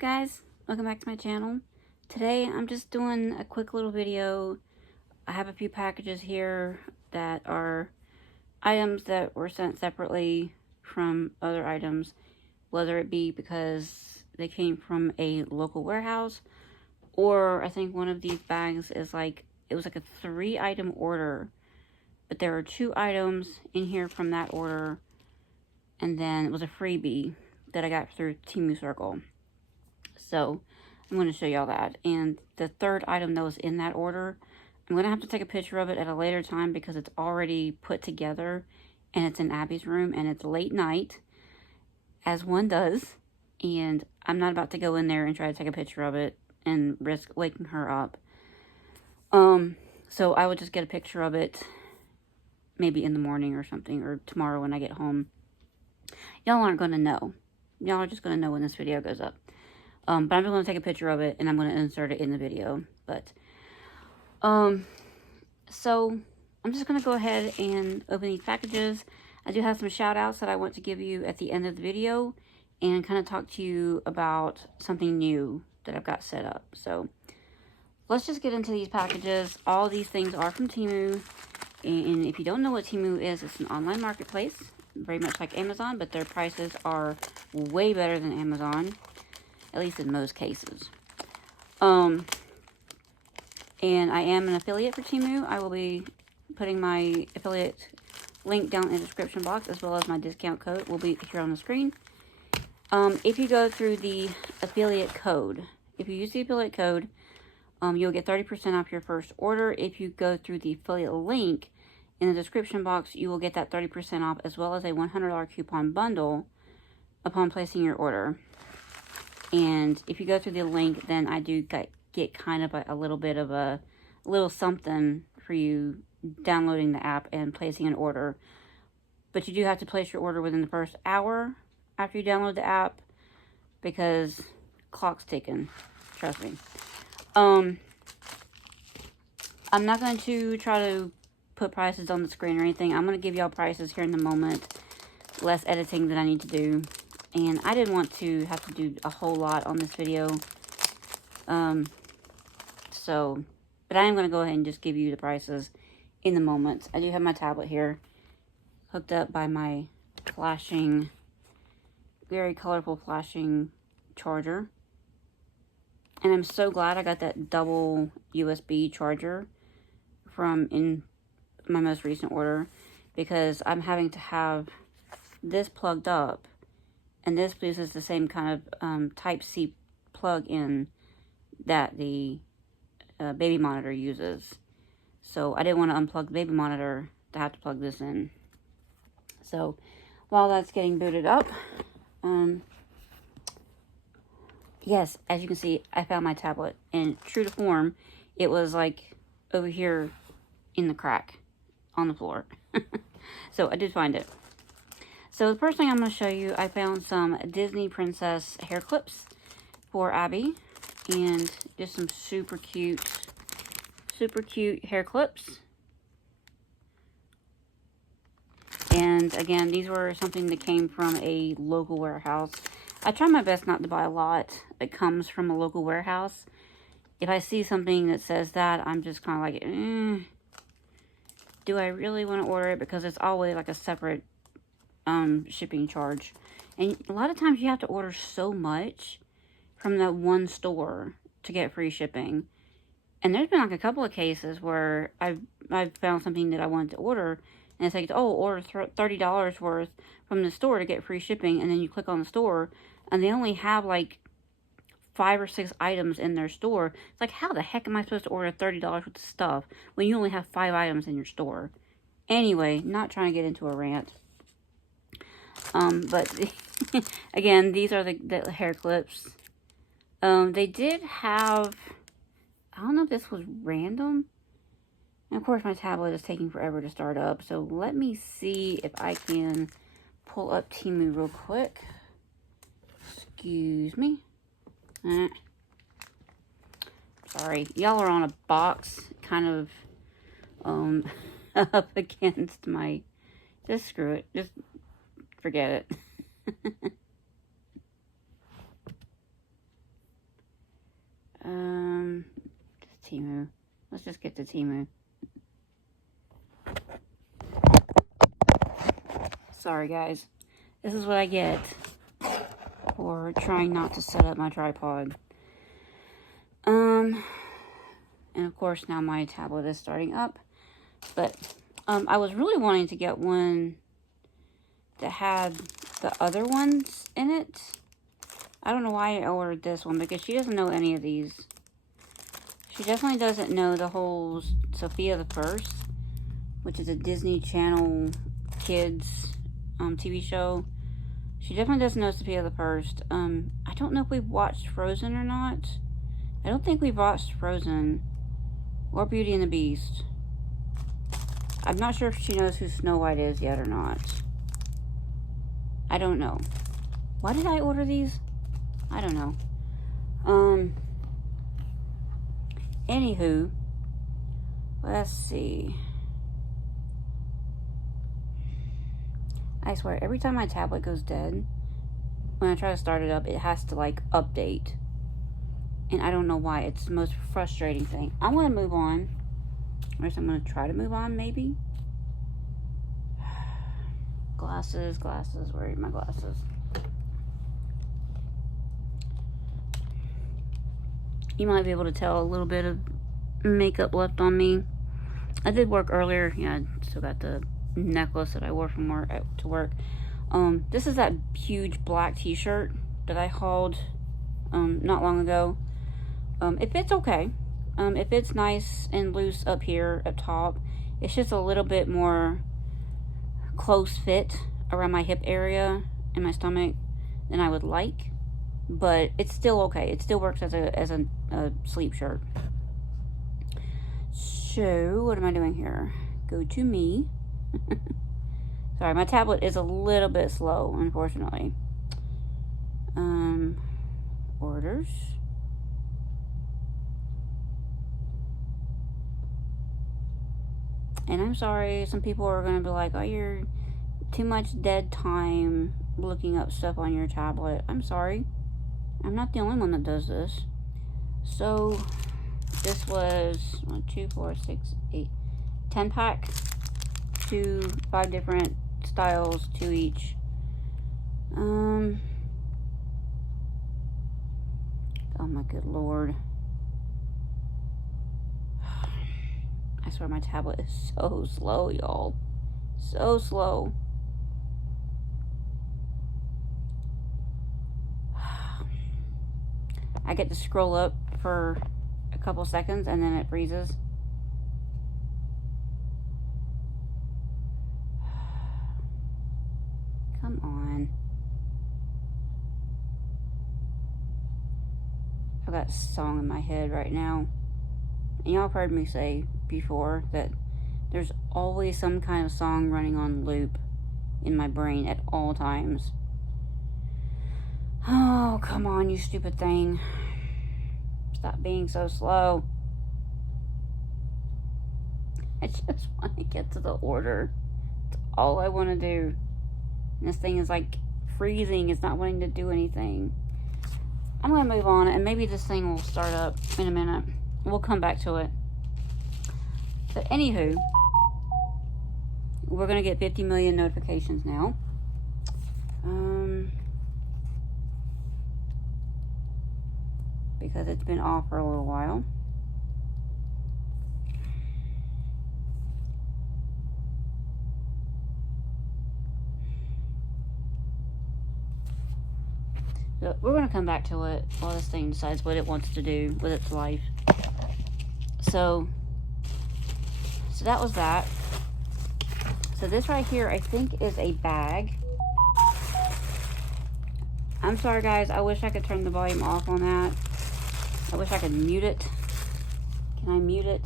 guys? Welcome back to my channel. Today I'm just doing a quick little video. I have a few packages here that are items that were sent separately from other items, whether it be because they came from a local warehouse, or I think one of these bags is like, it was like a 3-item order, but there were 2 items in here from that order, and then it was a freebie that I got through Temu Circle. So I'm going to show y'all that. And the 3rd item that was in that order, I'm going to have to take a picture of it at a later time because it's already put together and it's in Abby's room and it's late night, as one does. And I'm not about to go in there and try to take a picture of it and risk waking her up. So I would just get a picture of it maybe in the morning or something, or tomorrow when I get home. Y'all aren't going to know. Y'all are just going to know when this video goes up. But I'm going to take a picture of it and I'm going to insert it in the video. But, so I'm just going to go ahead and open these packages. I do have some shout outs that I want to give you at the end of the video and kind of talk to you about something new that I've got set up. So let's just get into these packages. All these things are from Temu. And if you don't know what Temu is, it's an online marketplace, very much like Amazon, but their prices are way better than Amazon, at least in most cases. And I am an affiliate for Temu. I will be putting my affiliate link down in the description box, as well as my discount code will be here on the screen. If you go through the affiliate code, if you use the affiliate code, you'll get 30% off your first order. If you go through the affiliate link in the description box, you will get that 30% off, as well as a $100 coupon bundle upon placing your order. And if you go through the link, then I do get kind of a little bit of a little something for you downloading the app and placing an order. But you do have to place your order within the first hour after you download the app, because clock's ticking. Trust me. I'm not going to try to put prices on the screen or anything. I'm going to give y'all prices here in a moment. Less editing that I need to do. And I didn't want to have to do a whole lot on this video. But I am going to go ahead and just give you the prices in the moment. I do have my tablet here hooked up by my flashing, very colorful flashing charger. And I'm so glad I got that double USB charger from in my most recent order, because I'm having to have this plugged up, and this uses the same kind of Type-C plug-in that the baby monitor uses. So I didn't want to unplug the baby monitor to have to plug this in. So while that's getting booted up, yes, as you can see, I found my tablet, and true to form, it was like over here in the crack on the floor. So I did find it. So the first thing I'm going to show you, I found some Disney Princess hair clips for Abby, and just some super cute hair clips. And again, these were something that came from a local warehouse. I try my best not to buy a lot that comes from a local warehouse. If I see something that says that, I'm just kind of like, do I really want to order it? Because it's always like a separate shipping charge. And a lot of times you have to order so much from that one store to get free shipping. And there's been like a couple of cases where I've found something that I wanted to order, and it's like, oh, order $30 worth from the store to get free shipping. And then you click on the store, and they only have like 5 or 6 items in their store. It's like, how the heck am I supposed to order $30 worth of stuff when you only have 5 items in your store? Anyway, not trying to get into a rant. But again, these are the hair clips. They did have, I don't know if this was random. And of course, my tablet is taking forever to start up. So let me see if I can pull up Temu real quick. Excuse me. Sorry. Y'all are on a box kind of up against my... Just screw it. Just forget it. Temu. Let's just get to Temu. Sorry, guys. This is what I get for trying not to set up my tripod. And of course, now my tablet is starting up. But, I was really wanting to get one that had the other ones in it. I don't know why I ordered this one, because she doesn't know any of these. She definitely doesn't know the whole Sofia the First, which is a Disney Channel kids TV show. She definitely doesn't know Sofia the First. I don't know if we've watched Frozen or not. I don't think we've watched Frozen or Beauty and the Beast. I'm not sure if she knows who Snow White is yet or not. I don't know. Why did I order these? I don't know. Anywho, let's see. I swear, every time my tablet goes dead, when I try to start it up, it has to, like, update. And I don't know why. It's the most frustrating thing. I want to move on. Or I'm going to try to move on, maybe. Glasses. Where are my glasses? You might be able to tell a little bit of makeup left on me. I did work earlier. Yeah, I still got the necklace that I wore from work to work. This is that huge black t-shirt that I hauled not long ago. It fits okay. It fits nice and loose up here at top. It's just a little bit more close fit around my hip area and my stomach than I would like, but it's still okay. It still works as a sleep shirt. So what am I doing here? Go to me. Sorry, my tablet is a little bit slow, unfortunately. Orders. And I'm sorry, some people are going to be like, oh, you're too much dead time looking up stuff on your tablet. I'm sorry. I'm not the only one that does this. So, this was 1, 2, 4, 6, 8, 10 pack. 5 different styles, 2 each. Oh my good lord. I swear my tablet is so slow, y'all. So slow. I get to scroll up for a couple seconds and then it freezes. Come on. I've got a song in my head right now. And y'all have heard me say before that there's always some kind of song running on loop in my brain at all times. Oh, come on, you stupid thing. Stop being so slow. I just want to get to the order. That's all I want to do. And this thing is like freezing. It's not wanting to do anything. I'm going to move on, and maybe this thing will start up in a minute. We'll come back to it. But anywho, we're going to get 50 million notifications now. Because it's been off for a little while. So we're going to come back to it while this thing decides what it wants to do with its life. So that was that. So this right here, I think, is a bag. I'm sorry, guys. I wish I could turn the volume off on that. I wish I could mute it. Can I mute it?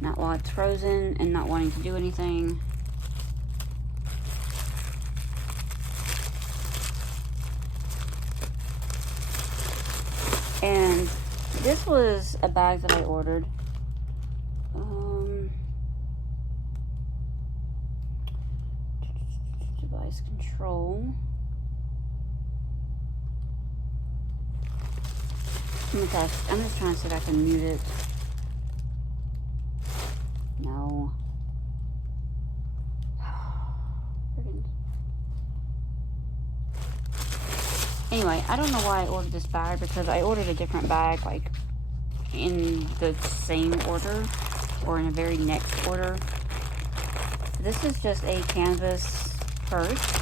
Not while it's frozen and not wanting to do anything. And this was a bag that I ordered. Device control. I'm gonna test. I'm just trying to see if I can mute it. No. Anyway, I don't know why I ordered this bag, because I ordered a different bag, like, in the same order, or in a very next order. This is just a canvas purse.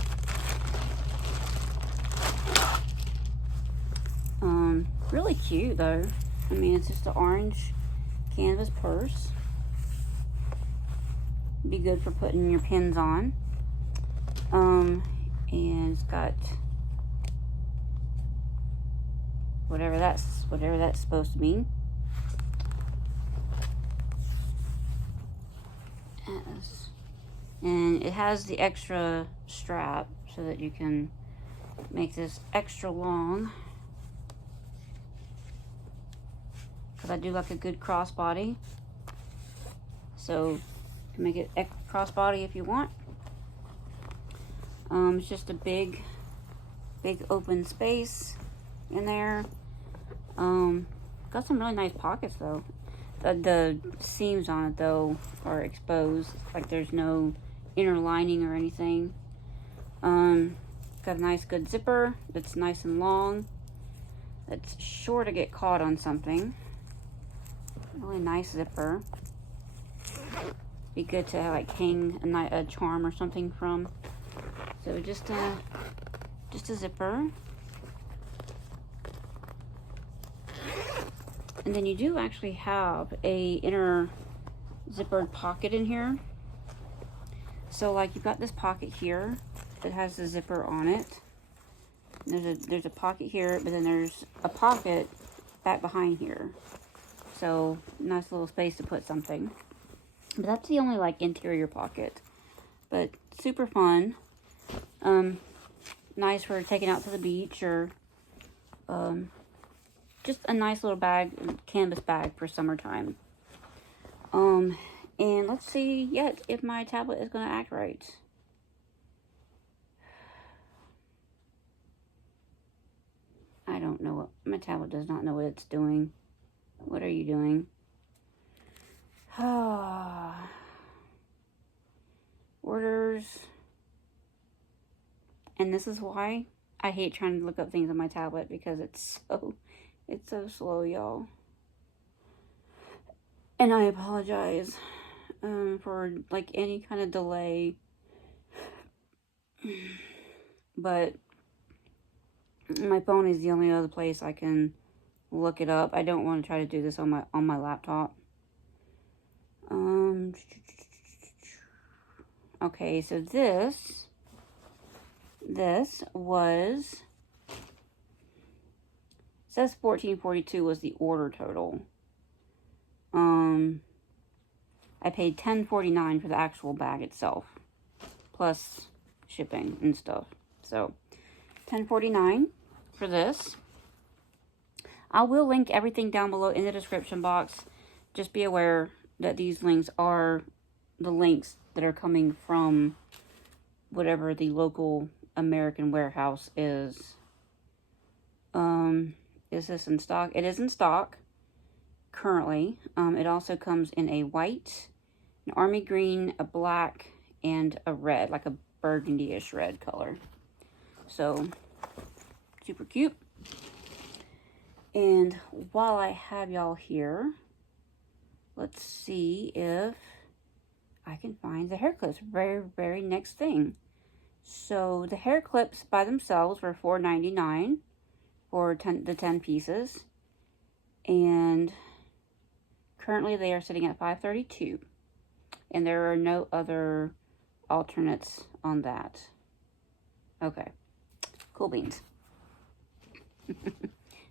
Really cute, though. I mean, it's just an orange canvas purse. Be good for putting your pins on. And it's got whatever that's supposed to mean. And it has the extra strap so that you can make this extra long. Because I do like a good crossbody. So you can make it crossbody if you want. It's just a big open space in there. Got some really nice pockets though. The seams on it though are exposed, like there's no inner lining or anything. Got a nice good zipper that's nice and long. That's sure to get caught on something. Really nice zipper. Be good to like hang a charm or something from. So just a zipper. And then you do actually have a inner zippered pocket in here. So like you've got this pocket here that has the zipper on it. There's a pocket here, but then there's a pocket back behind here. So nice little space to put something. But that's the only like interior pocket. But super fun. Nice for taking out to the beach, or just a nice little bag, canvas bag for summertime. And let's see yet if my tablet is going to act right. I don't know what, my tablet does not know what it's doing. What are you doing? Orders. And this is why I hate trying to look up things on my tablet, because it's so slow, y'all. And I apologize for like any kind of delay. But my phone is the only other place I can look it up. I don't want to try to do this on my laptop. Okay, so this was, says $14.42 was the order total. I paid $10.49 for the actual bag itself, plus shipping and stuff. So $10.49 for this. I will link everything down below in the description box. Just be aware that these links are the links that are coming from whatever the local American warehouse is. Is this in stock? It is in stock currently. It also comes in a white, an army green, a black, and a red, like a burgundy-ish red color. So super cute. And while I have y'all here, let's see if I can find the hair clips. Very next thing. So the hair clips by themselves were $4.99 for the 10 pieces. And currently they are sitting at $5.32. And there are no other alternates on that. Okay. Cool beans.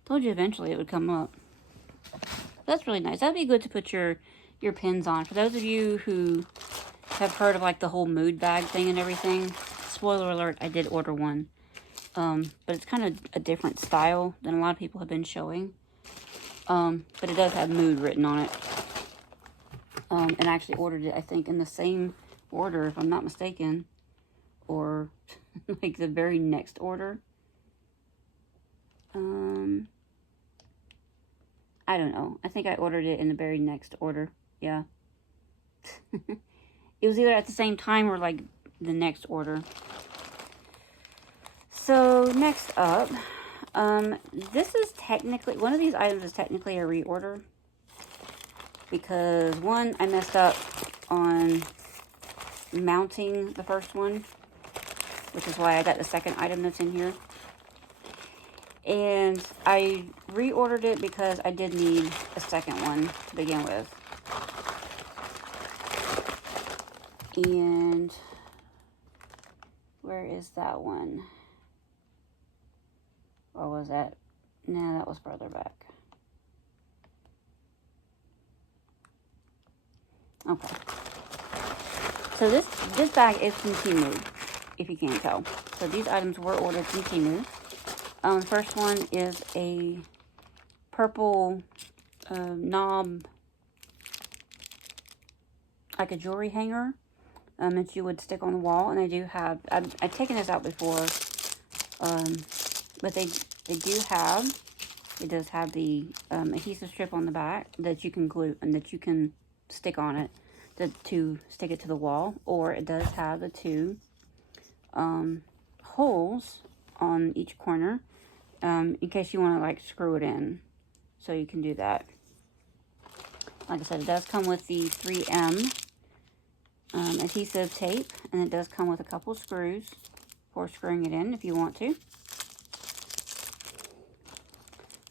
Told you eventually it would come up. That's really nice. That'd be good to put your pins on. For those of you who have heard of like the whole mood bag thing and everything, spoiler alert, I did order one. But it's kind of a different style than a lot of people have been showing. But it does have mood written on it. And I actually ordered it, I think, in the same order, if I'm not mistaken. Or like the very next order. I don't know. I think I ordered it in the very next order. Yeah. It was either at the same time or like the next order. So next up, this is technically, one of these items is technically a reorder. Because one, I messed up on mounting the first one, which is why I got the second item that's in here. And I reordered it because I did need a second one to begin with. And where is that one? Or was that? No, that was further back. Okay. So this bag is from Temu, if you can't tell. So these items were ordered from Temu. First one is a purple knob, like a jewelry hanger, that you would stick on the wall. And they do have, I've taken this out before, but they do have, it does have the adhesive strip on the back that you can glue and that you can stick on it to stick it to the wall. Or it does have the two holes on each corner, in case you want to like screw it in. So you can do that. Like I said, it does come with the 3M adhesive tape, and it does come with a couple screws for screwing it in if you want to.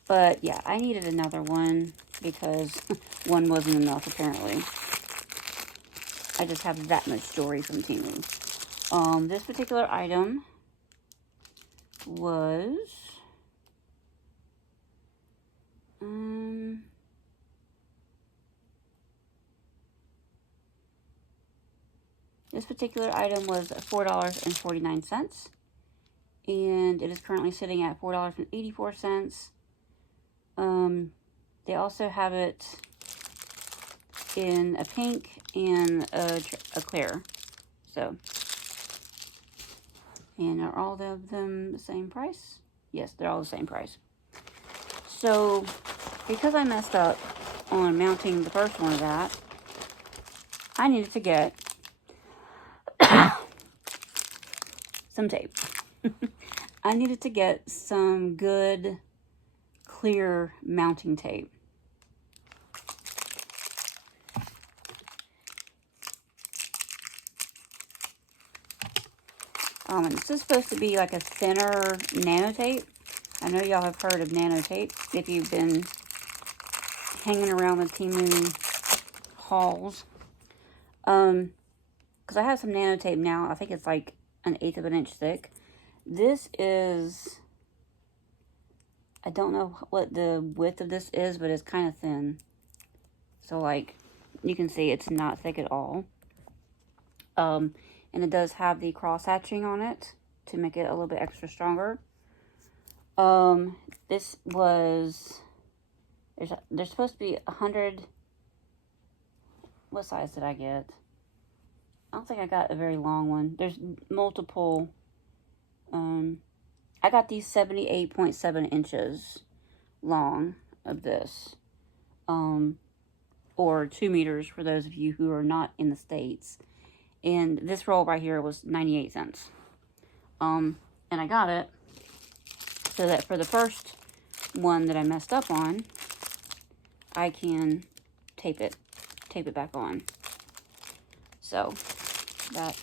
But yeah, I needed another one because one wasn't enough apparently. I just have that much jewelry from Temu. This particular item was $4.49, and it is currently sitting at $4.84. They also have it in a pink and a clear. So, and are all of them the same price? Yes, they're all the same price. So, because I messed up on mounting the first one of that, I needed to get some tape. I needed to get some good, clear mounting tape. And this is supposed to be like a thinner nano tape. I know y'all have heard of nano tape if you've been hanging around the Temu hauls. Because I have some nano tape now. I think it's like 1/8 of an inch thick. This is, I don't know what the width of this is, but it's kind of thin. So like, you can see it's not thick at all. And it does have the cross hatching on it to make it a little bit extra stronger. This was, there's supposed to be 100, what size did I get? I don't think I got a very long one. There's multiple, I got these 78.7 inches long of this, or 2 meters for those of you who are not in the States. And this roll right here was 98 cents. And I got it so that for the first one that I messed up on, I can tape it back on. So that,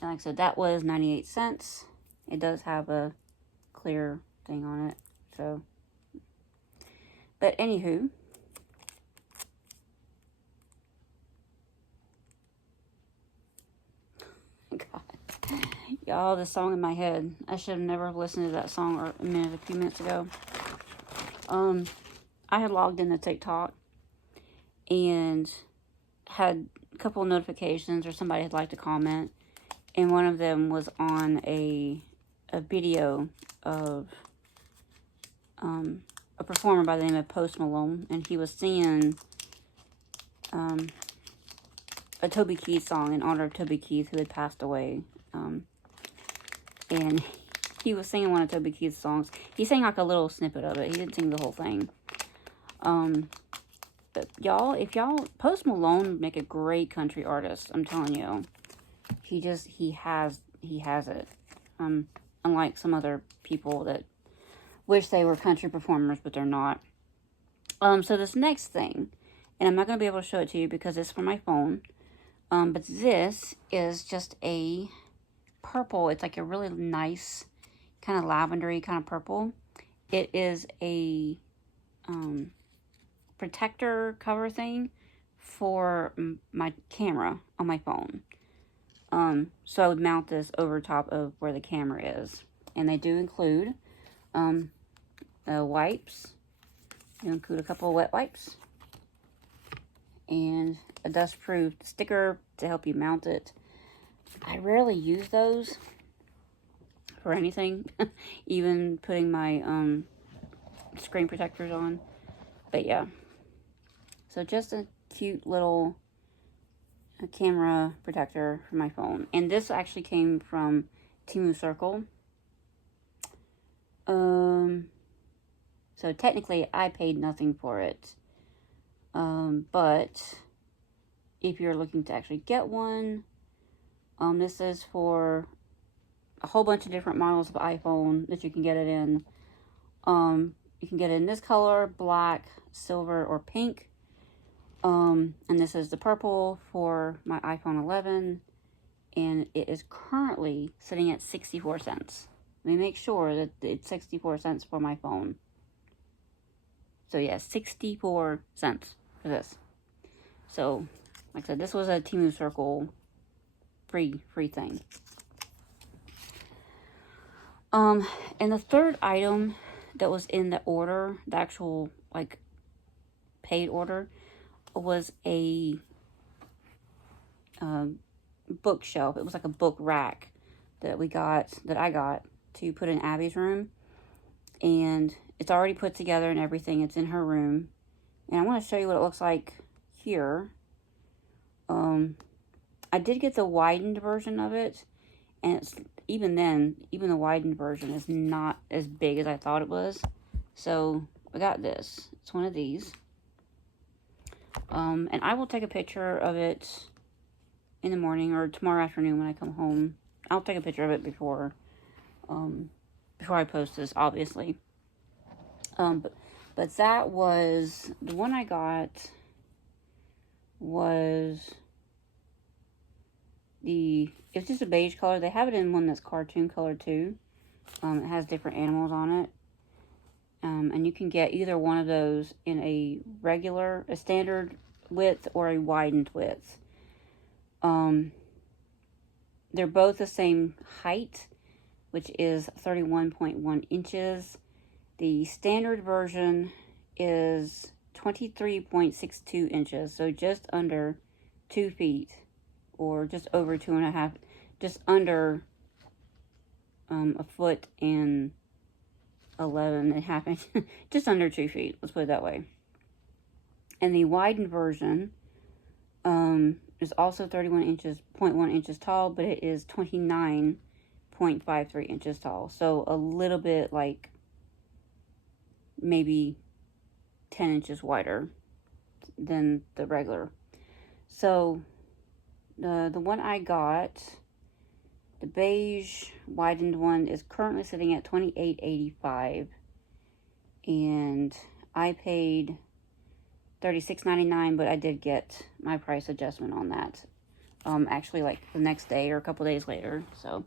like I said, that was 98 cents. It does have a clear thing on it. So, but anywho, God, y'all, the song in my head. I should have never listened to that song a few minutes ago. I had logged into TikTok and had a couple of notifications, or somebody had liked a comment, and one of them was on a video of a performer by the name of Post Malone, and he was singing a Toby Keith song in honor of Toby Keith, who had passed away. And he was singing one of Toby Keith's songs. He sang like a little snippet of it. He didn't sing the whole thing. But y'all, if y'all, Post Malone would make a great country artist. I'm telling you. He has it. Unlike some other people that wish they were country performers, but they're not. So this next thing, and I'm not going to be able to show it to you because it's for my phone. But this is just a purple. It's like a really nice kind of lavendery kind of purple. It is a protector cover thing for my camera on my phone. So I would mount this over top of where the camera is. And they do include wipes. They include a couple of wet wipes. And a dust-proof sticker to help you mount it. I rarely use those for anything. Even putting my screen protectors on. But yeah. So just a cute little camera protector for my phone. And this actually came from Temu Circle. So technically I paid nothing for it. But if you're looking to actually get one, this is for a whole bunch of different models of iPhone that you can get it in. You can get it in this color, black, silver, or pink. And this is the purple for my iPhone 11, and it is currently sitting at 64 cents. Let me make sure that it's 64 cents for my phone. So yeah, 64 cents for this. So, like I said, this was a Temu Circle free thing. And the third item that was in the order, the actual, like, paid order, was a bookshelf. It was like a book rack that I got to put in Abby's room. And it's already put together and everything. It's in her room. And I want to show you what it looks like here. I did get the widened version of it. And it's, even the widened version is not as big as I thought it was. So I got this. It's one of these. And I will take a picture of it in the morning or tomorrow afternoon when I come home. I'll take a picture of it before I post this, obviously. But that was, the one I got was it's just a beige color. They have it in one that's cartoon color too. It has different animals on it. And you can get either one of those in a standard width or a widened width. They're both the same height, which is 31.1 inches. The standard version is 23.62 inches, so just under 2 feet, or just over 2.5, just under a foot and 11.5 inches, just under 2 feet, let's put it that way. And the widened version is also 31.1 inches tall, but it is 29.53 inches tall. So a little bit, like, maybe 10 inches wider than the regular. So the one I got, the beige widened one, is currently sitting at $28.85, and I paid $36.99, but I did get my price adjustment on that. Actually, like the next day or a couple days later. So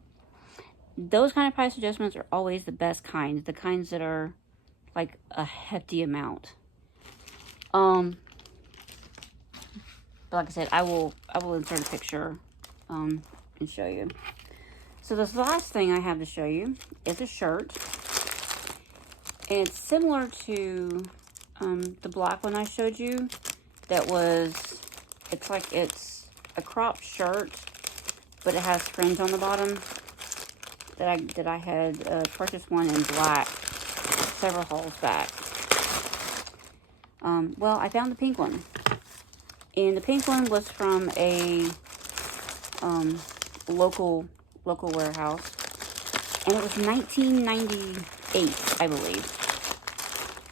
those kind of price adjustments are always the best kinds, the kinds that are like a hefty amount. But like I said, I will insert a picture and show you. So this last thing I have to show you is a shirt. And it's similar to the black one I showed you. It's a cropped shirt, but it has fringe on the bottom. That I had purchased one in black several hauls back. Well, I found the pink one. And the pink one was from a local warehouse. And it was $19.98, I believe.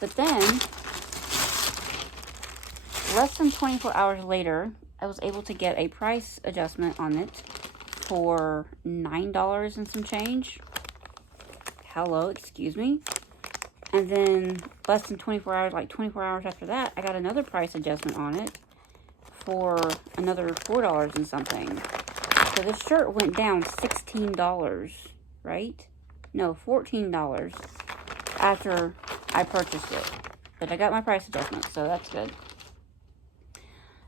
But then less than 24 hours later, I was able to get a price adjustment on it for $9 and some change. Hello, excuse me. And then less than 24 hours, like 24 hours after that, I got another price adjustment on it for another $4 and something. So this shirt went down $16, right? No, $14 after I purchased it. But I got my price adjustment, so that's good.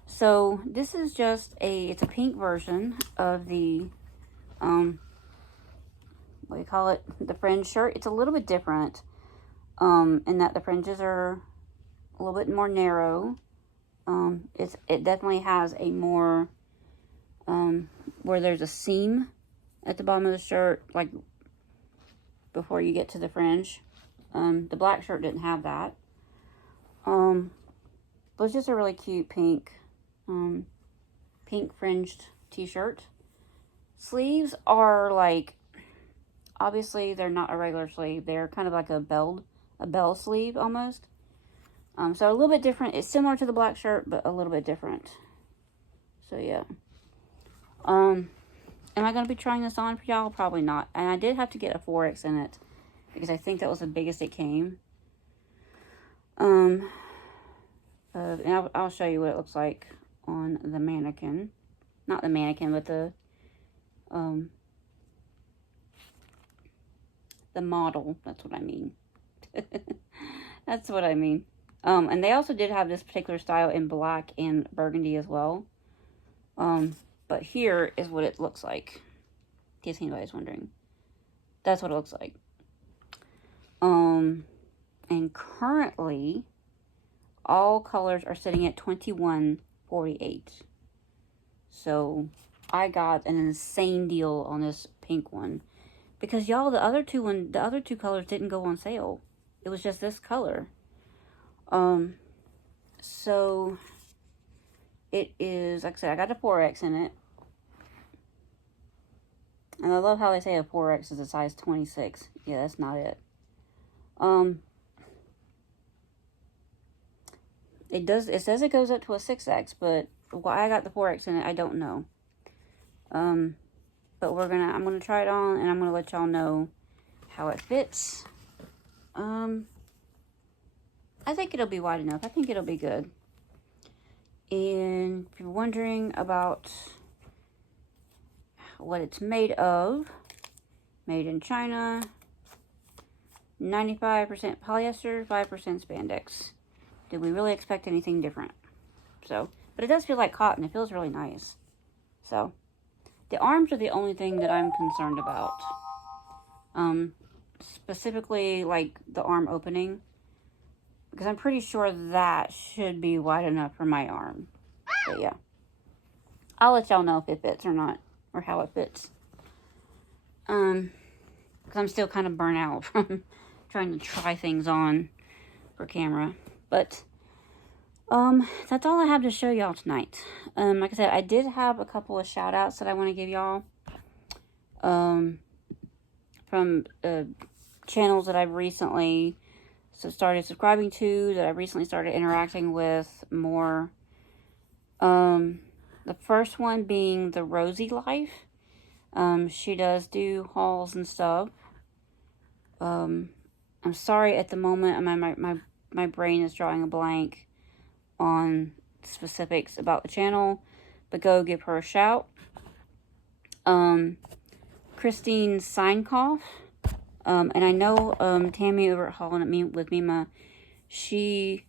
So this is just it's a pink version of the, what do you call it? The fringe shirt. It's a little bit different. In that the fringes are a little bit more narrow. It definitely has a more, where there's a seam at the bottom of the shirt, like before you get to the fringe. The black shirt didn't have that. But it's just a really cute pink fringed t-shirt. Sleeves are like, obviously they're not a regular sleeve. They're kind of like a bell sleeve almost. So a little bit different. It's similar to the black shirt, but a little bit different. So yeah. Am I going to be trying this on for y'all? Probably not. And I did have to get a 4X in it, because I think that was the biggest it came. And I'll show you what it looks like on the mannequin. Not the mannequin, but the model. That's what I mean. That's what I mean. And they also did have this particular style in black and burgundy as well. But here is what it looks like. In case anybody's wondering. That's what it looks like. And currently, all colors are sitting at $21.48. So I got an insane deal on this pink one, because y'all, the other two colors didn't go on sale. It was just this color. So it is, like I said, I got a 4X in it. And I love how they say a 4X is a size 26. Yeah, that's not it. It says it goes up to a 6X, but why I got the 4X in it, I don't know. But I'm gonna try it on, and I'm gonna let y'all know how it fits. I think it'll be wide enough. I think it'll be good. And if you're wondering about what it's made of, made in China, 95% polyester, 5% spandex. Did we really expect anything different? So, but it does feel like cotton. It feels really nice. So, the arms are the only thing that I'm concerned about. Specifically, like the arm opening, because I'm pretty sure that should be wide enough for my arm. But yeah, I'll let y'all know if it fits or not, or how it fits. Because I'm still kind of burnt out from trying to try things on for camera. But that's all I have to show y'all tonight. Like I said, I did have a couple of shout outs that I want to give y'all. From channels that I've recently started subscribing to, that I recently started interacting with more. The first one being the Rosie Life. She does do hauls and stuff. I'm sorry at the moment, my brain is drawing a blank on specifics about the channel, but go give her a shout. Christine Seinkoff. And I know Tammy over at Hauling with Mima, she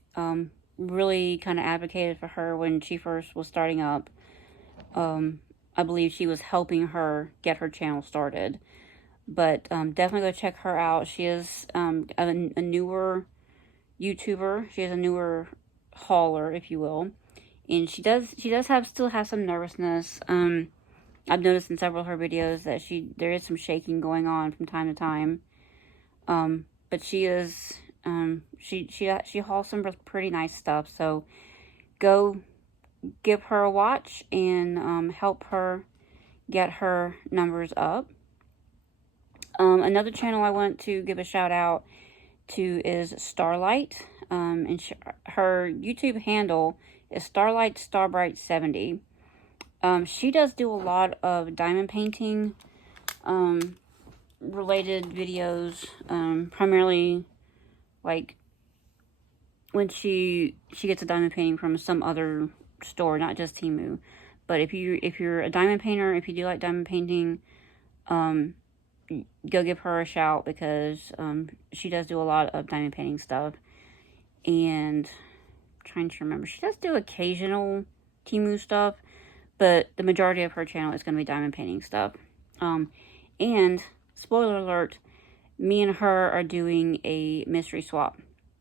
really kind of advocated for her when she first was starting up. I believe she was helping her get her channel started. But definitely go check her out. She is a newer YouTuber. She is a newer hauler, if you will. And she still have some nervousness. I've noticed in several of her videos that there is some shaking going on from time to time. But she is, she hauls some pretty nice stuff. So go give her a watch and help her get her numbers up. Another channel I want to give a shout out to is Starlight. And her YouTube handle is Starlight Starbright 70. She does do a lot of diamond painting related videos, primarily like when she gets a diamond painting from some other store, not just Temu. But if you're a diamond painter, if you do like diamond painting, go give her a shout, because she does do a lot of diamond painting stuff. And I'm trying to remember, she does do occasional Temu stuff, but the majority of her channel is going to be diamond painting stuff. And spoiler alert, me and her are doing a mystery swap,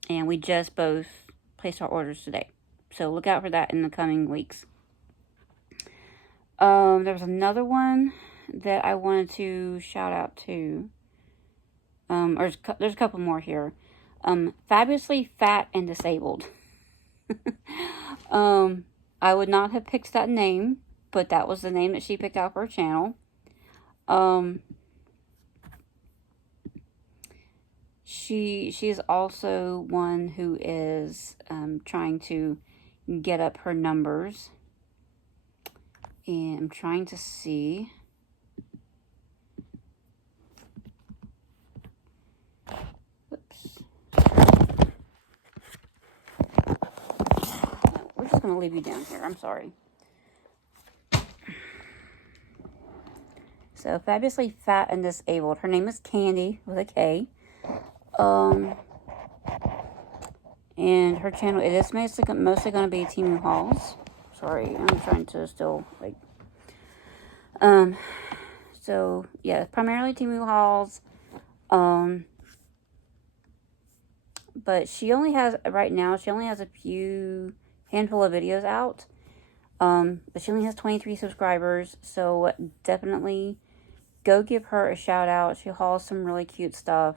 and we just both placed our orders today, so look out for that in the coming weeks. There was another one that I wanted to shout out to. There's a couple more here. Fabulously Fat and Disabled. I would not have picked that name, but that was the name that she picked out for her channel. She is also one who is trying to get up her numbers. And I'm trying to see. Oops. We're just going to leave you down here. I'm sorry. So, Fabulously Fat and Disabled. Her name is Candy with a K. And her channel, it is mostly going to be Temu hauls. Sorry, I'm trying to still, like, so, yeah, primarily Temu hauls, but she only has, right now, she only has a handful of videos out, but she only has 23 subscribers, so definitely go give her a shout out. She hauls some really cute stuff.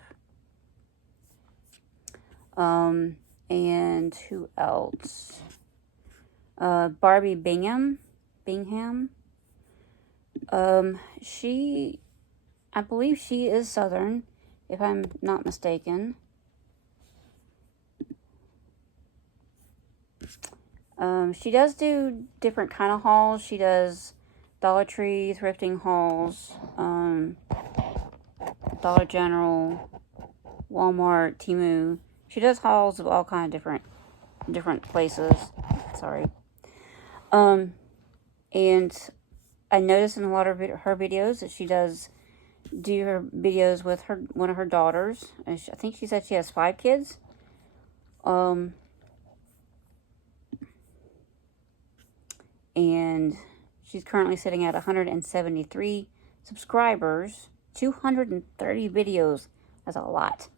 And who else? Barbie Bingham. I believe she is Southern, if I'm not mistaken. She does do different kind of hauls. She does Dollar Tree, thrifting hauls, Dollar General, Walmart, Temu. She does hauls of all kind of different places. Sorry. And I noticed in a lot of her videos that she does do her videos with one of her daughters. I think she said she has 5 kids. And she's currently sitting at 173 subscribers, 230 videos. That's a lot.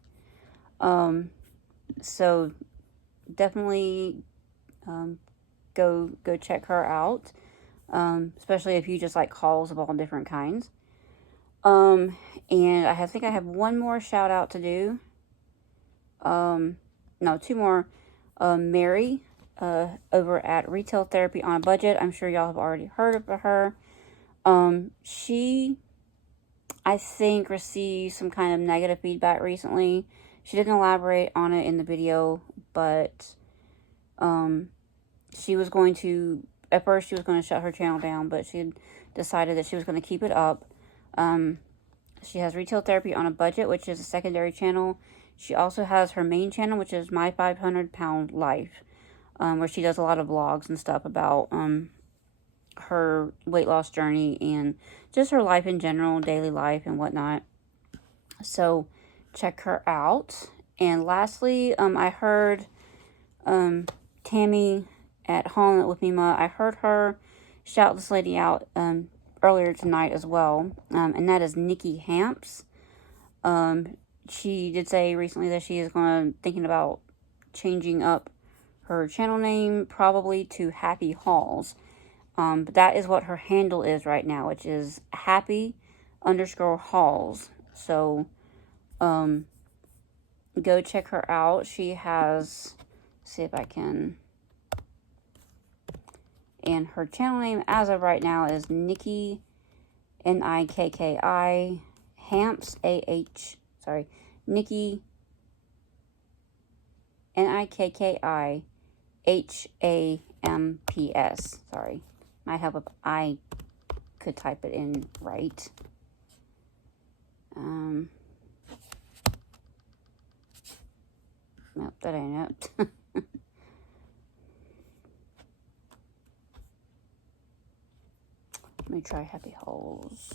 So definitely go check her out, especially if you just like hauls of all different kinds. And I think I have one more shout out to do. No, 2 more. Mary, over at Retail Therapy on a Budget. I'm sure y'all have already heard of her. She, I think, received some kind of negative feedback recently. She didn't elaborate on it in the video, but she was going to, at first she was going to shut her channel down, but she decided that she was going to keep it up. She has Retail Therapy on a Budget, which is a secondary channel. She also has her main channel, which is My 500 Pound Life, where she does a lot of vlogs and stuff about her weight loss journey and just her life in general, daily life and whatnot. So check her out. And lastly, I heard Tammy at Hauling It With Me Ma, I heard her shout this lady out earlier tonight as well, and that is Nikki Hamps. She did say recently that she is thinking about changing up her channel name, probably to Happy Hauls. But that is what her handle is right now, which is happy_hauls. So, go check her out. She has, see if I can, and her channel name as of right now is Nikki, Nikki, Hamps, Nikki, Nikki, H-A-M-P-S. Sorry. Might help if I could type it in right. Nope, that ain't it. Let me try Happy Holes.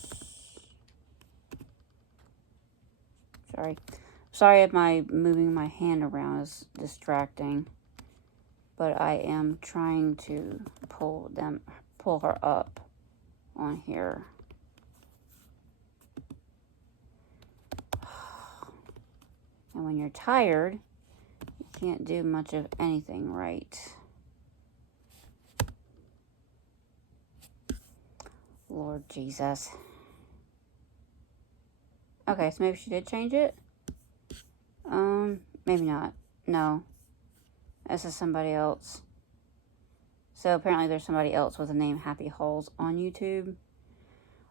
Sorry if my moving my hand around is distracting. But I am trying to pull her up on here. And when you're tired, you can't do much of anything right. Lord Jesus. Okay, so maybe she did change it. Maybe not. No. This is somebody else. So apparently there's somebody else with the name Happy Holes on YouTube.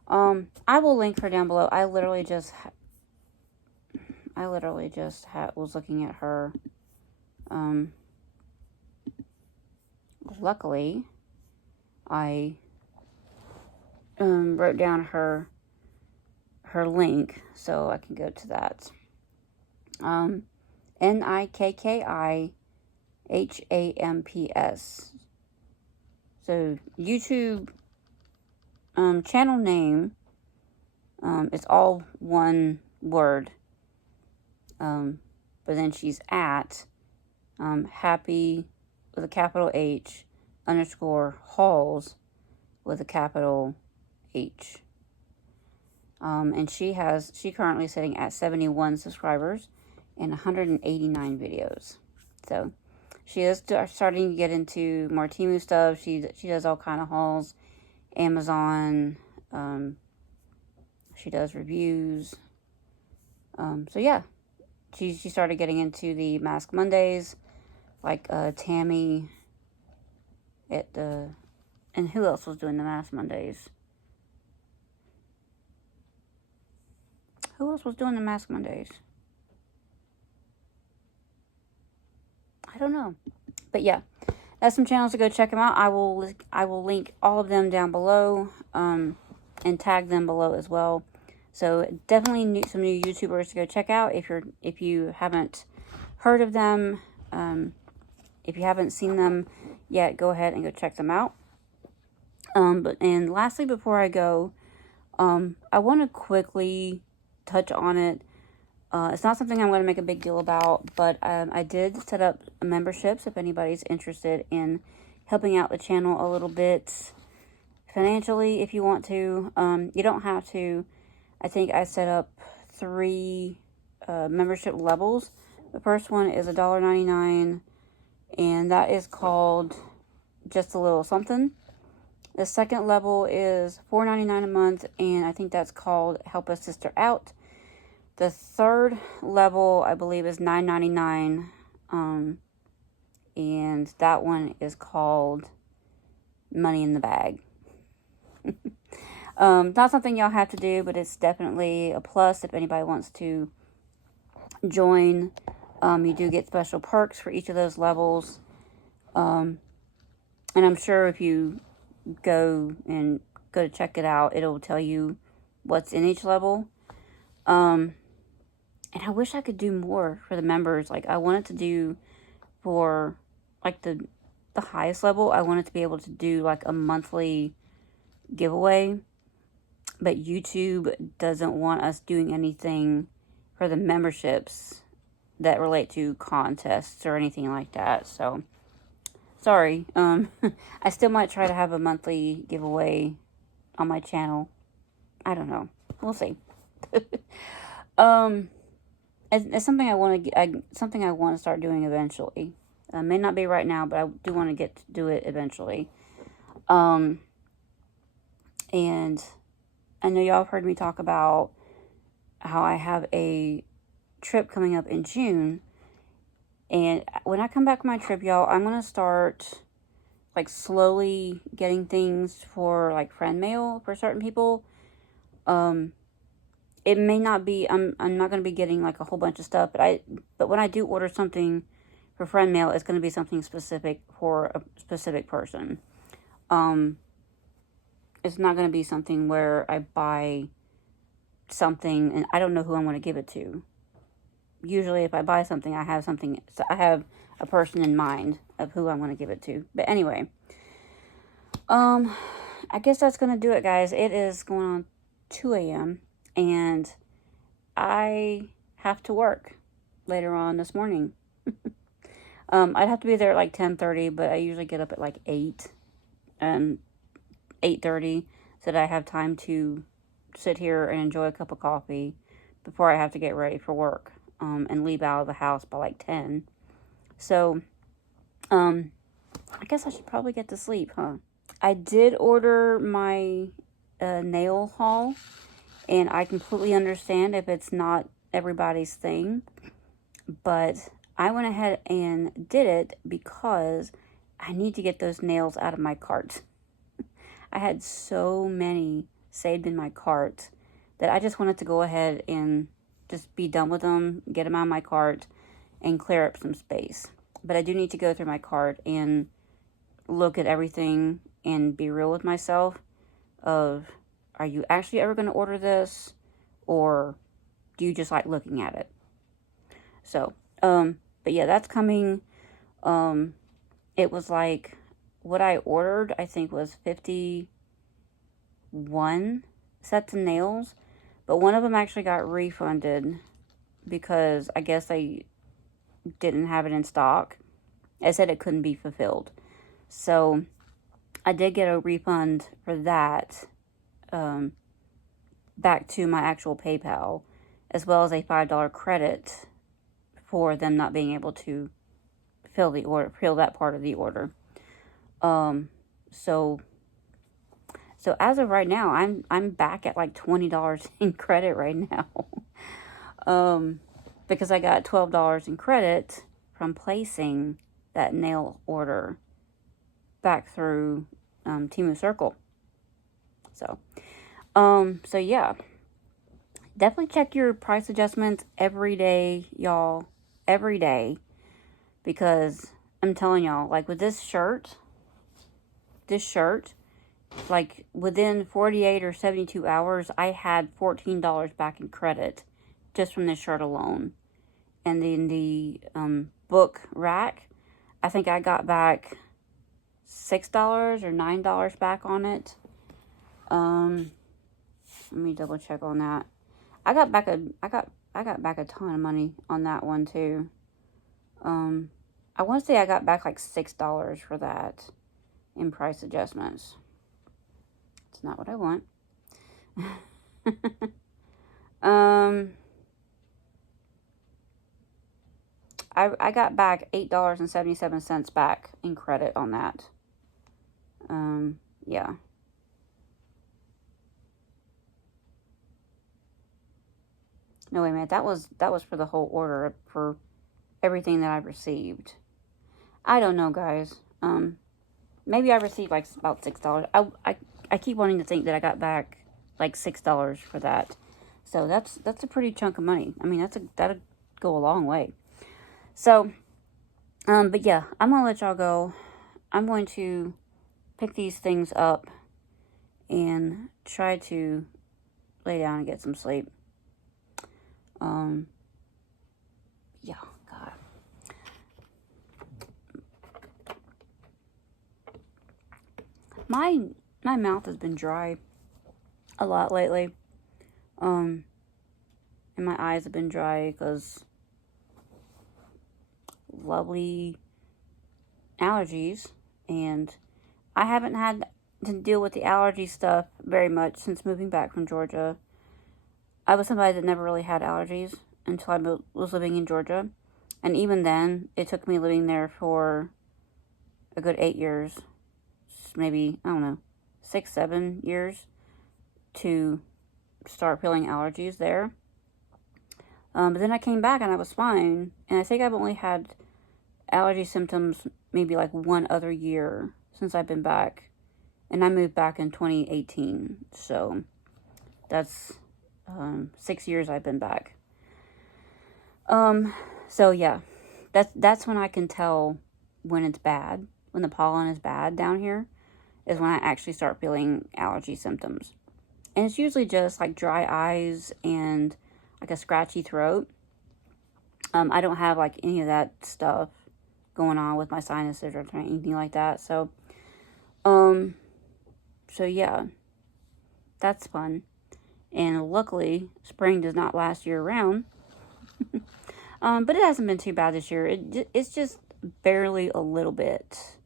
I will link her down below. I literally just was looking at her. Luckily, I wrote down her link so I can go to that. NIKKIHAMPS. So YouTube channel name it's all one word. But then she's at happy with a capital H _ Halls with a capital H. And she currently sitting at 71 subscribers and 189 videos. So she is starting to get into more Temu stuff. She does all kind of hauls, Amazon. She does reviews. So yeah, she started getting into the Mask Mondays, like Tammy. And who else was doing the Mask Mondays? Who else was doing the Mask Mondays? I don't know. But yeah, that's some channels to go check them out. I will link all of them down below, and tag them below as well. So definitely need some new YouTubers to go check out if you haven't heard of them. If you haven't seen them yet, go ahead and go check them out. And lastly, before I go, I want to quickly touch on it. It's not something I'm going to make a big deal about, but I did set up memberships if anybody's interested in helping out the channel a little bit financially if you want to. You don't have to. I think I set up 3 membership levels. The first one is $1.99, and that is called Just a Little Something. The second level is $4.99 a month, and I think that's called Help a Sister Out. The third level, I believe, is $9.99, and that one is called Money in the Bag. Not something y'all have to do, but it's definitely a plus if anybody wants to join. You do get special perks for each of those levels, and I'm sure if you go to check it out, it'll tell you what's in each level. And I wish I could do more for the members. Like, I wanted to do for like the highest level, I wanted to be able to do like a monthly giveaway, but YouTube doesn't want us doing anything for the memberships that relate to contests or anything like that. So sorry. I still might try to have a monthly giveaway on my channel. I don't know. We'll see. It's something I want to start doing eventually. May not be right now, but I do want to get to do it eventually. And I know y'all have heard me talk about how I have a trip coming up in June. And when I come back from my trip, y'all, I'm going to start like slowly getting things for like friend mail for certain people. It may not be, I'm not going to be getting like a whole bunch of stuff, but when I do order something for friend mail, it's going to be something specific for a specific person. It's not going to be something where I buy something and I don't know who I'm going to give it to. Usually if I buy something, I have a person in mind of who I'm going to give it to. But anyway, I guess that's going to do it, guys. It is going on 2 a.m. and I have to work later on this morning. I'd have to be there at like 10:30, but I usually get up at like 8 and 8:30 so that I have time to sit here and enjoy a cup of coffee before I have to get ready for work, and leave out of the house by like 10. So, I guess I should probably get to sleep, huh? I did order my nail haul, and I completely understand if it's not everybody's thing, but I went ahead and did it because I need to get those nails out of my cart. I had so many saved in my cart that I just wanted to go ahead and just be done with them, get them out of my cart, and clear up some space. But I do need to go through my cart and look at everything and be real with myself of, are you actually ever going to order this? Or do you just like looking at it? So, but yeah, that's coming. It was like, what I ordered, I think, was 51 sets of nails. But one of them actually got refunded because I guess they didn't have it in stock. It said it couldn't be fulfilled. So I did get a refund for that, back to my actual PayPal, as well as a $5 credit for them not being able to fill that part of the order. So as of right now, I'm back at like $20 in credit right now. Because I got $12 in credit from placing that nail order back through Temu Circle. So yeah. Definitely check your price adjustments every day, y'all. Every day. Because I'm telling y'all, like with this shirt, like within 48 or 72 hours, I had $14 back in credit just from this shirt alone. And then the book rack, I think I got back $6 or $9 back on it. Let me double check on that. I got back a ton of money on that one too. I want to say I got back like $6 for that in price adjustments. It's not what I want. I got back $8.77 back in credit on that. Yeah. No, wait a minute. That was for the whole order, for everything that I received. I don't know, guys. Maybe I received like about $6. I keep wanting to think that I got back like $6 for that. So that's a pretty chunk of money. I mean, that'll go a long way. So, but yeah, I'm gonna let y'all go. I'm going to pick these things up and try to lay down and get some sleep. Yeah, God. My mouth has been dry a lot lately. And my eyes have been dry because lovely allergies, and I haven't had to deal with the allergy stuff very much since moving back from Georgia. I was somebody that never really had allergies until I was living in Georgia, and even then, it took me living there for a good 8 years, maybe, I don't know, 6, 7 years to start feeling allergies there. But then I came back and I was fine, and I think I've only had allergy symptoms maybe like one other year since I've been back, and I moved back in 2018, so that's 6 years I've been back. So yeah, That's when I can tell when it's bad, when the pollen is bad down here, is when I actually start feeling allergy symptoms. And it's usually just like dry eyes and like a scratchy throat. I don't have like any of that stuff going on with my sinuses or anything like that. So yeah, that's fun. And luckily, spring does not last year round. But it hasn't been too bad this year. It's just barely a little bit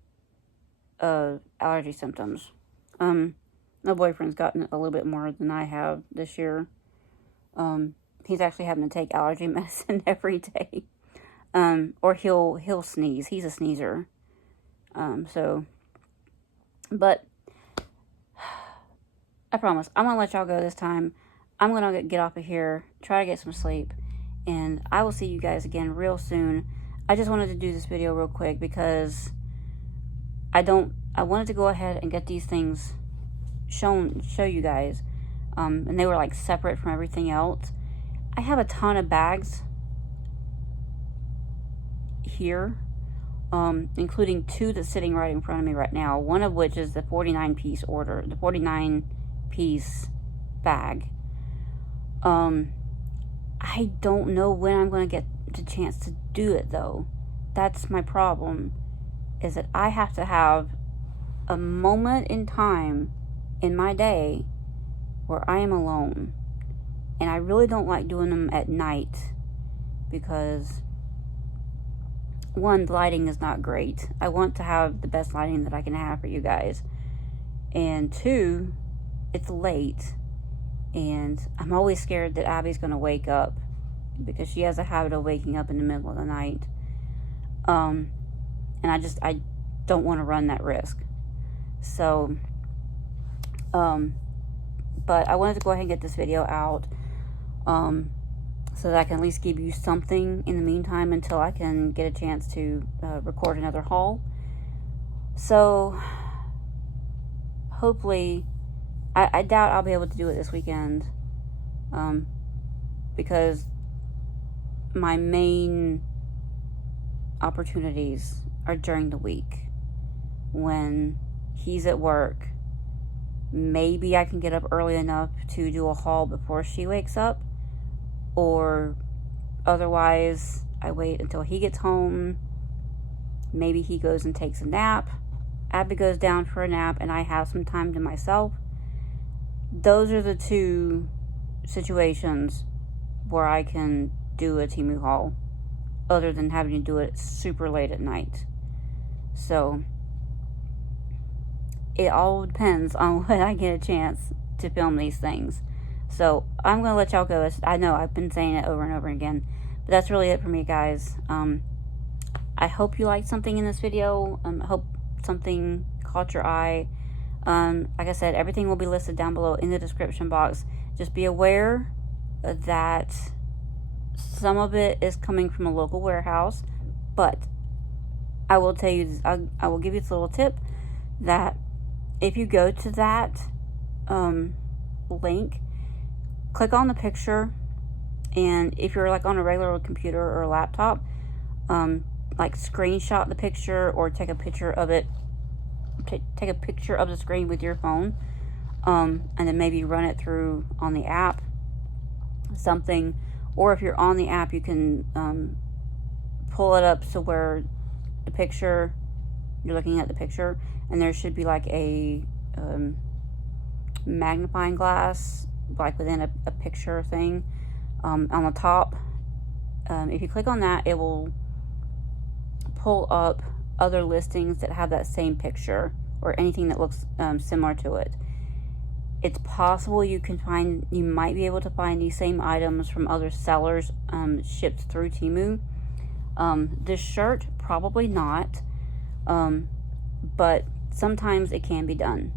of allergy symptoms. My boyfriend's gotten a little bit more than I have this year. He's actually having to take allergy medicine every day. Or he'll sneeze. He's a sneezer. But I promise, I'm gonna let y'all go this time. I'm gonna get off of here, try to get some sleep, and I will see you guys again real soon. I just wanted to do this video real quick because I wanted to go ahead and get these things show you guys. And they were like separate from everything else. I have a ton of bags here, including 2 that's sitting right in front of me right now. One of which is the 49-piece order, the 49-piece bag. I don't know when I'm going to get the chance to do it, though. That's my problem, is that I have to have a moment in time in my day where I am alone. And I really don't like doing them at night because, one, the lighting is not great. I want to have the best lighting that I can have for you guys. And 2, it's late. And I'm always scared that Abby's going to wake up because she has a habit of waking up in the middle of the night. And I don't want to run that risk. So, but I wanted to go ahead and get this video out so that I can at least give you something in the meantime until I can get a chance to record another haul. So, hopefully, I doubt I'll be able to do it this weekend because my main opportunities are during the week when he's at work. Maybe I can get up early enough to do a haul before she wakes up, or otherwise I wait until he gets home. Maybe he goes and takes a nap, Abby goes down for a nap, and I have some time to myself. Those are the 2 situations where I can do a Temu haul, other than having to do it super late at night. So it all depends on when I get a chance to film these things. So I'm going to let y'all go. I know I've been saying it over and over again, but that's really it for me, guys. I hope you liked something in this video. I hope something caught your eye. Like I said, everything will be listed down below in the description box. Just be aware that some of it is coming from a local warehouse, but I will tell you, I will give you this little tip that if you go to that link, click on the picture, and if you're like on a regular computer or a laptop, like screenshot the picture or take a picture of it. Take a picture of the screen with your phone, and then maybe run it through on the app, something. Or if you're on the app, you can pull it up so where the picture, you're looking at the picture, and there should be like a magnifying glass, like within a picture thing, on the top. If you click on that, it will pull up other listings that have that same picture or anything that looks similar to it. It's possible you might be able to find these same items from other sellers shipped through Temu. This shirt, probably not, but sometimes it can be done.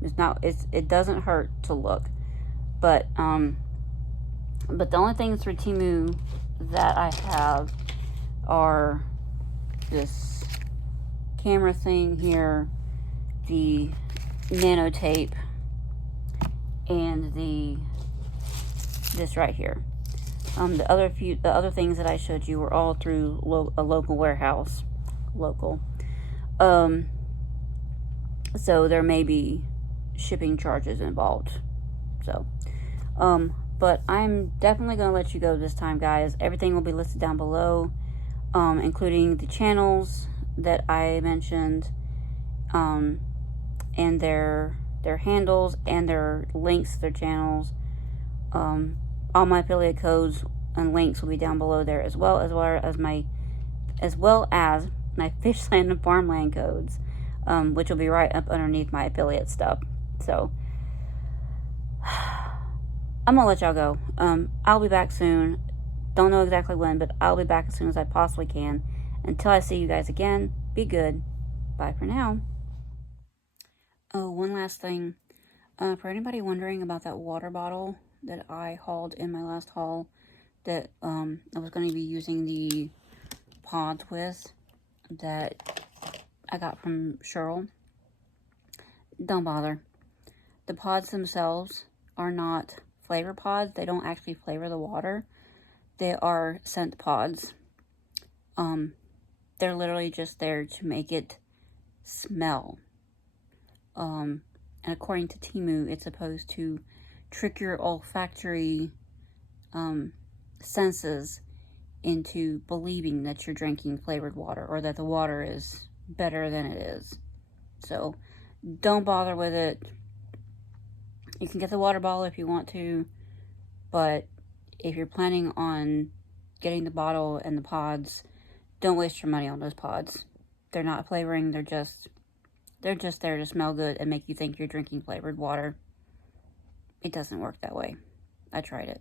It doesn't hurt to look, but the only things for Temu that I have are this camera thing here, the nano tape, and this right here. The other things that I showed you were all through a local warehouse. Local. So there may be shipping charges involved. So, but I'm definitely going to let you go this time, guys. Everything will be listed down below, including the channels that I mentioned, and their handles and their links to their channels. All my affiliate codes and links will be down below there, as well as my Fishland and Farmland codes, which will be right up underneath my affiliate stuff. So I'm gonna let y'all go. I'll be back soon. Don't know exactly when, but I'll be back as soon as I possibly can. Until I see you guys again, be good. Bye for now. Oh, one last thing. For anybody wondering about that water bottle that I hauled in my last haul, that I was going to be using the pods with, that I got from Cheryl, don't bother. The pods themselves are not flavor pods. They don't actually flavor the water. They are scent pods. They're literally just there to make it smell. And according to Temu, it's supposed to trick your olfactory senses into believing that you're drinking flavored water, or that the water is better than it is. So don't bother with it. You can get the water bottle if you want to, but if you're planning on getting the bottle and the pods, don't waste your money on those pods. They're not flavoring, they're just there to smell good and make you think you're drinking flavored water. It doesn't work that way. I tried it.